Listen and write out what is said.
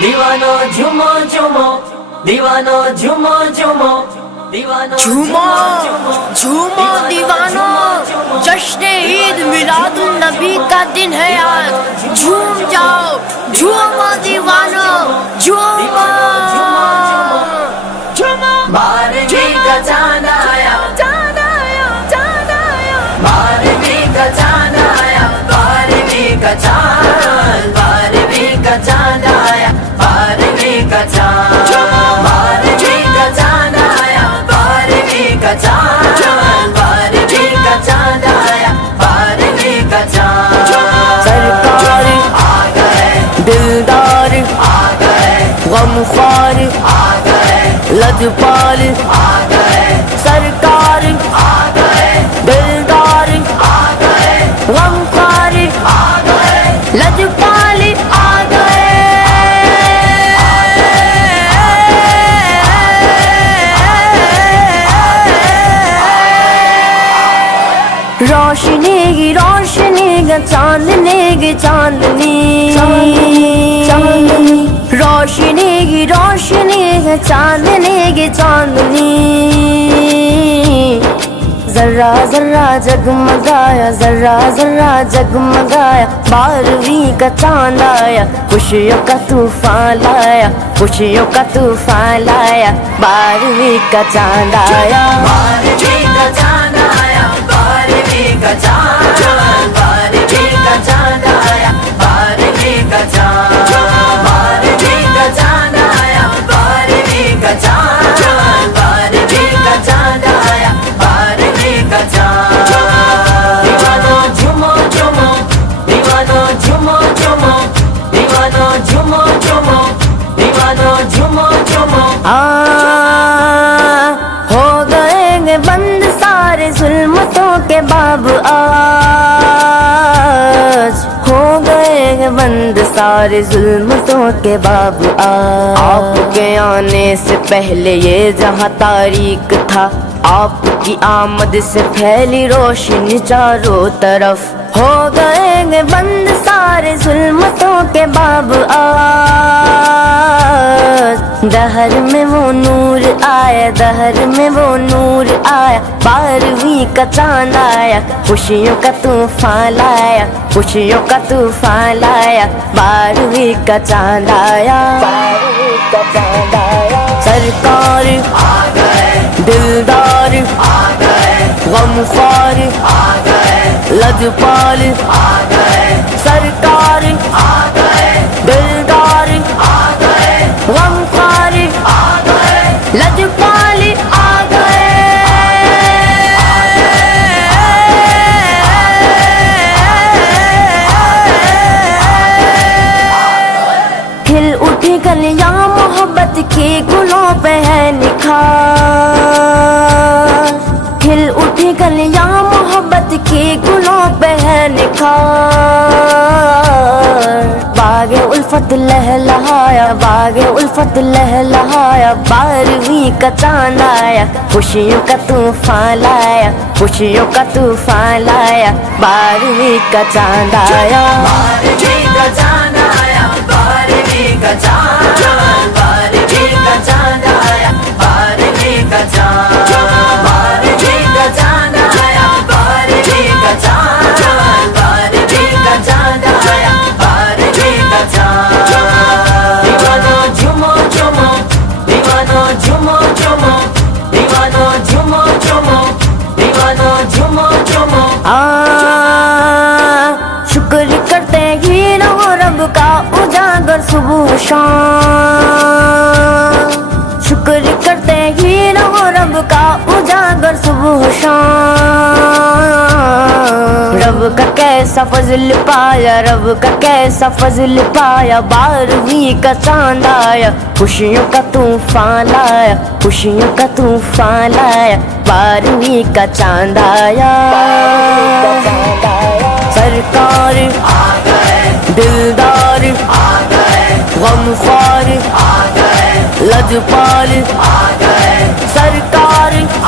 دیوانو جھومو جھومو دیوانو جھومو جھومو دیوانو جھومو جھومو دیوانو، جشن عید میلاد النبی کا دن ہے آج، جھوم جاؤ جھومو دیوانو جھومو جھومو۔ بارہویں کا چاند آیا، چاند آیا چاند آیا، بارہویں کا چاند آیا، بارہویں کا چاند، بارہویں کا چاند آیا، بارہویں کا چاند، بارہویں کا چاند آیا، بارہویں کا چاند، بارہویں کا چاند آیا، بارہویں کا چاند۔ سرکار آ گئے، دلدار آ گئے، غمخوار آ گئے، لجپال آ گئے، سرکار آ گئے، دلدار آ گئے، غمخوار آ گئے، لجپال آ گئے۔ روشنی کی روشنی کا چاندنی کی چاندنی، روشنی کی روشنی ہے چاندنی کی چاندنی، ذرہ ذرہ جگمگایا، ذرہ ذرہ جگمگایا، بارہویں کا چاند آیا، خوشیوں کا طوفان لایا، خوشیوں کا طوفان لایا، بارہویں کا چاند آیا۔ بارہویں کا چاند آیا، بارہویں کا چاند، بارہویں کا چاند آیا، بارہویں کا چاند، بارہویں کا چاند آیا، بارہویں کا چاند، بارہویں کا چاند آیا، بارہویں کا چاند۔ دیوانو جھومو جھومو دیوانو جھومو جھومو دیوانو جھومو جھومو دیوانو جھومو جھومو۔ ہو گئے گے بند سارے ظلمتوں کے باب آج، ہو گئے گے بند سارے ظلمتوں کے باب آج۔ آپ کے آنے سے پہلے یہ جہاں تاریک تھا، آپ کی آمد سے پھیلی روشنی چاروں طرف، ہو گئے گے بند سارے ظلمتوں کے باب آج۔ دہر میں وہ نور آیا، دہر میں وہ نور آیا، بارہویں کا چاند آیا، خوشیوں کا طوفان لایا، خوشیوں کا طوفان لایا، بارہویں کا چاند آیا، بارہویں کا چاند آیا۔ سرکار آ گئے، دلدار آ گئے، غمخوار آ گئے، لجپال آ گئے، سرکار آ گئے، دلدار آ گئے، غمخوار آ گئے، لجپال آ گئے۔ کھل اٹھی کلیاں محبت کی گلوں پہ ہے نکھار، کھل اٹھی کلیاں محبت کی گلوں پہ ہے نکھار، باغ الفت لہلہایا، باغ الفت لہلہایا، بارہویں کا چاند آیا، خوشیوں کا طوفان لایا، خوشیوں کا طوفان لایا، بارہویں کا چاند آیا، بارہویں کا چاند آیا، بارہویں کا چاند، بارہویں کا چاند آیا، بارہویں کا چاند، بارہویں کا چاند آیا، بارہویں کا چاند، بارہویں کا چاند آیا، بارہویں کا چاند۔ دیوانو جھومو جھومو دیوانو جھومو جھومو دیوانو جھومو جھومو دیوانو جھومو جھومو۔ شکر کرتے ہی رہو رب کا اجاگر صبح شام، شکر کرتے ہی رہو رب کا اجاگر صبح شام، رب کا کیسا فضل پایا، رب کا کیسا فضل پایا، بارہویں کا چاند آیا، خوشیوں کا طوفان لایا، خوشیوں کا طوفان لایا، بارہویں کا چاند آیا، سرکار آ گئے، دلدار آ گئے، غمخوار آ گئے، لجپال آ گئے، سرکار آ